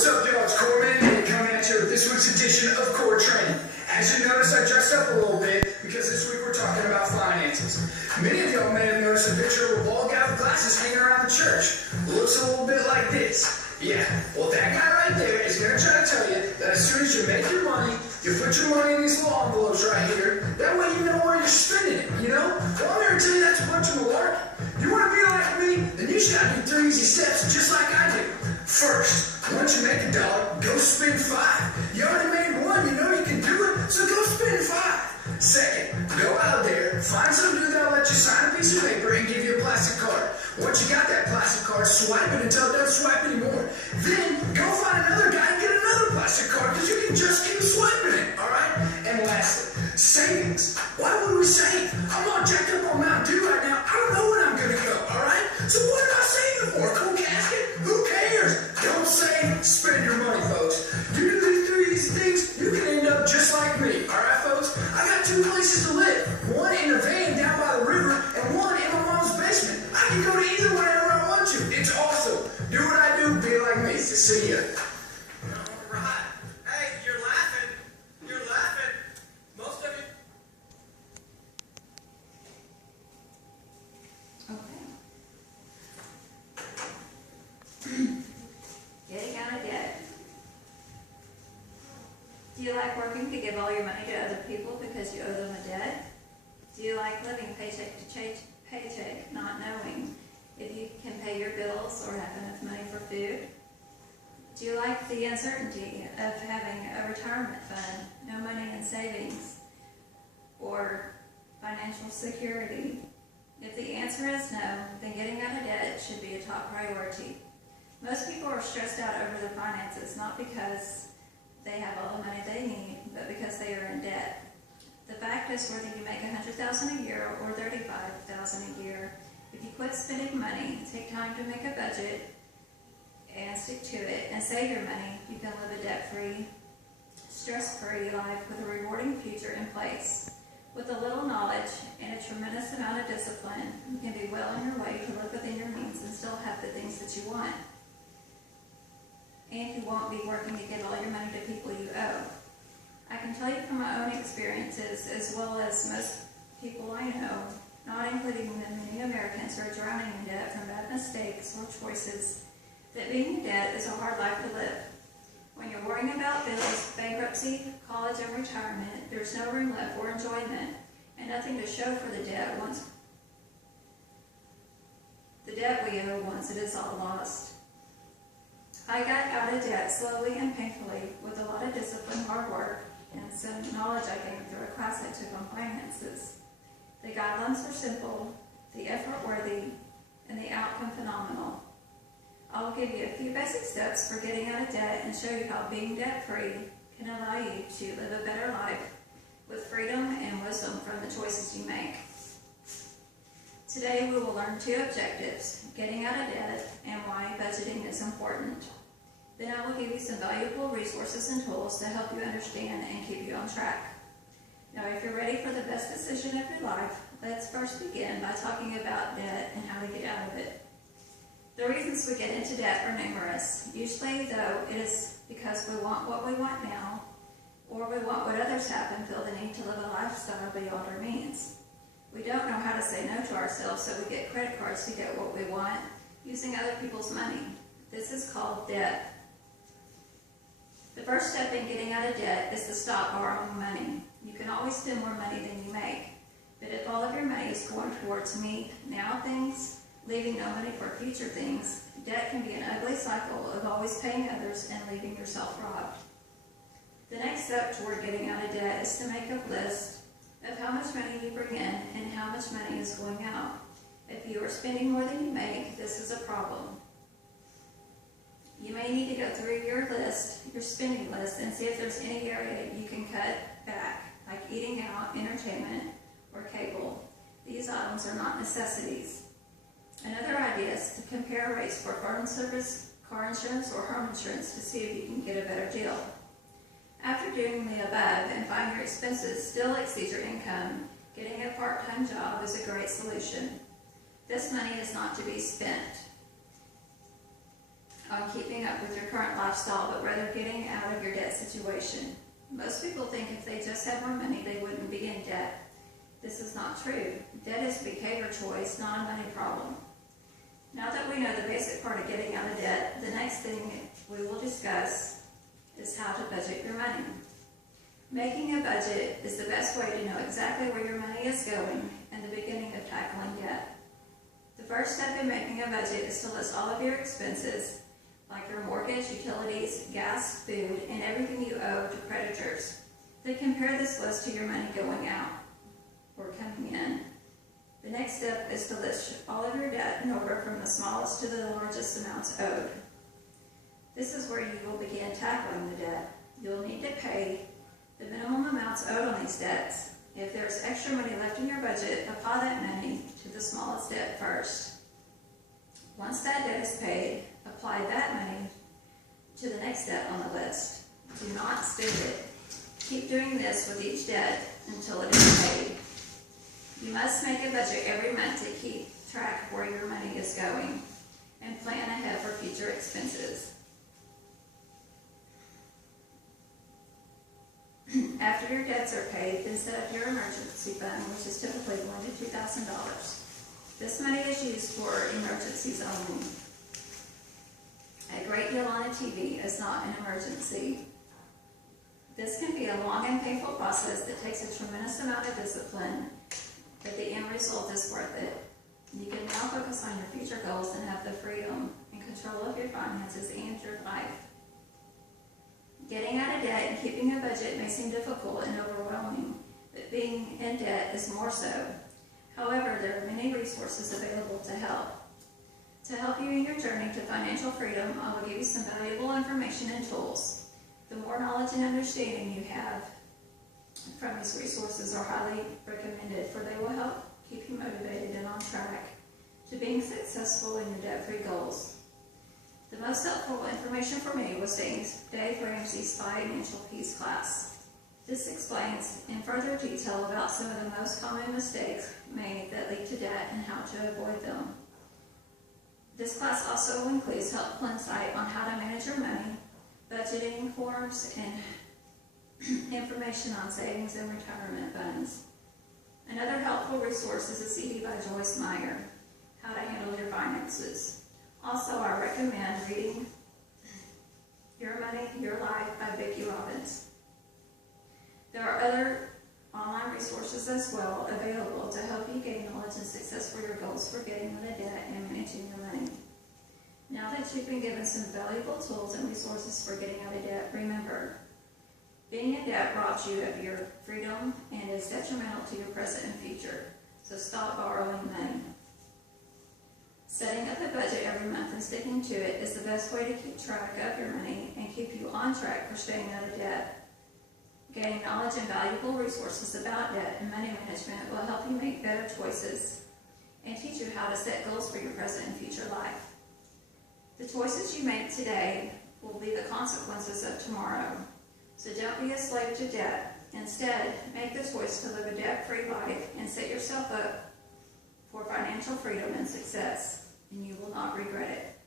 What's up, y'all? It's Corbin, and coming at you with this week's edition of Core Training. As you notice, I dressed up a little bit because this week we're talking about finances. Many of y'all may have noticed a picture of a bald guy with glasses hanging around the church. Looks a little bit like this. Yeah, well, that guy right there is going to try to tell you that as soon as you make your money, you put your money in these little envelopes right here. That way you know where you're spending it, you know? Well, I'm here to tell you that's a bunch of malarkey. You want to be like me? Then you should do 3 easy steps just like I do. First, once you make $1, go spend 5. You already made 1, you know you can do it, so go spend 5. Second, go out there, find some dude that'll let you sign a piece of paper and give you a plastic card. Once you got that plastic card, swipe it until it doesn't swipe anymore. Then, go find another guy and get another plastic card because you can just keep swiping it, alright? And lastly, savings. Why would we save? I'm all jacked up on Mountain Dew right now. I don't know when I'm going to go, alright? So what did I save it for? A cool casket? Who cares? Don't save, spend your money, folks. You do these 3 easy things, you can end up just like me, alright, folks? I got 2 places to live. One in a van down by the river and one in my mom's basement. I can go to either whenever I want to. It's awesome. Do what I do, be like me. See ya. Alright. Hey, you're laughing. You're laughing. Most of you. Okay. Getting out of debt. Do you like working to give all your money to other people because you owe them a debt? Do you like living paycheck to paycheck, not knowing if you can pay your bills or have enough money for food? Do you like the uncertainty of having a retirement fund, no money in savings, or financial security? If the answer is no, then getting out of debt should be a top priority. Most people are stressed out over their finances, not because they have all the money they need, but because they are in debt. The fact is, whether you make $100,000 a year or $35,000 a year, if you quit spending money, take time to make a budget and stick to it and save your money, you can live a debt-free, stress-free life with a rewarding future in place. With a little knowledge and a tremendous amount of discipline, you can be well on your way to live within your means and still have the things that you want. And you won't be working to give all your money to people you owe. I can tell you from my own experiences, as well as most people I know, not including the many Americans who are drowning in debt from bad mistakes or choices, that being in debt is a hard life to live. When you're worrying about bills, bankruptcy, college, and retirement, there's no room left for enjoyment and nothing to show for the debt we owe once it is all lost. I got out of debt slowly and painfully with a lot of discipline, hard work, and some knowledge I gained through a class I took on finances. The guidelines are simple, the effort worthy, and the outcome phenomenal. I will give you a few basic steps for getting out of debt and show you how being debt-free can allow you to live a better life with freedom and wisdom from the choices you make. Today we will learn 2 objectives, getting out of debt and why budgeting is important. Then I will give you some valuable resources and tools to help you understand and keep you on track. Now, if you're ready for the best decision of your life, let's first begin by talking about debt and how to get out of it. The reasons we get into debt are numerous. Usually, though, it is because we want what we want now, or we want what others have and feel the need to live a lifestyle beyond our means. We don't know how to say no to ourselves, so we get credit cards to get what we want, using other people's money. This is called debt. The first step in getting out of debt is to stop borrowing money. You can always spend more money than you make, but if all of your money is going towards now things, leaving no money for future things, debt can be an ugly cycle of always paying others and leaving yourself robbed. The next step toward getting out of debt is to make a list of how much money you bring in and how much money is going out. If you are spending more than you make, this is a problem. You may need to go through your spending list, and see if there's any area you can cut back, like eating out, entertainment, or cable. These items are not necessities. Another idea is to compare rates for phone service, car insurance, or home insurance to see if you can get a better deal. After doing the above and find your expenses still exceed your income, getting a part-time job is a great solution. This money is not to be spent. on keeping up with your current lifestyle, but rather getting out of your debt situation. Most people think if they just had more money, they wouldn't be in debt. This is not true. Debt is a behavior choice, not a money problem. Now that we know the basic part of getting out of debt, the next thing we will discuss is how to budget your money. Making a budget is the best way to know exactly where your money is going and the beginning of tackling debt. The first step in making a budget is to list all of your expenses, like your mortgage, utilities, gas, food, and everything you owe to creditors. Then compare this list to your money going out or coming in. The next step is to list all of your debt in order from the smallest to the largest amounts owed. This is where you will begin tackling the debt. You'll need to pay the minimum amounts owed on these debts. If there's extra money left in your budget, apply that money to the smallest debt first. Once that debt is paid, apply that money to the next debt on the list. Do not spend it. Keep doing this with each debt until it is paid. You must make a budget every month to keep track of where your money is going and plan ahead for future expenses. After your debts are paid, then set up your emergency fund, which is typically $1,000 to $2,000. This money is used for emergencies only. A great deal on a TV is not an emergency. This can be a long and painful process that takes a tremendous amount of discipline, but the end result is worth it. You can now focus on your future goals and have the freedom and control of your finances and your life. Getting out of debt and keeping a budget may seem difficult and overwhelming, but being in debt is more so. However, there are many resources available to help. To help you in your journey to financial freedom, I will give you some valuable information and tools. The more knowledge and understanding you have from these resources are highly recommended, for they will help keep you motivated and on track to being successful in your debt-free goals. The most helpful information for me was Dave Ramsey's Financial Peace class. This explains in further detail about some of the most common mistakes made that lead to debt and how to avoid them. This class also includes helpful insight on how to manage your money, budgeting forms, and information on savings and retirement funds. Another helpful resource is a CD by Joyce Meyer, How to Handle Your Finances. Also, I recommend reading Your Money, Your Life by Vicki Robbins. There are other online resources as well available to help you gain knowledge and success for your goals for getting out of debt and managing your money. Now that you've been given some valuable tools and resources for getting out of debt, remember, being in debt robs you of your freedom and is detrimental to your present and future. So stop borrowing money. Setting up a budget every month and sticking to it is the best way to keep track of your money and keep you on track for staying out of debt. Gaining knowledge and valuable resources about debt and money management will help you make better choices and teach you how to set goals for your present and future life. The choices you make today will be the consequences of tomorrow. So don't be a slave to debt. Instead, make the choice to live a debt-free life and set yourself up for financial freedom and success, and you will not regret it.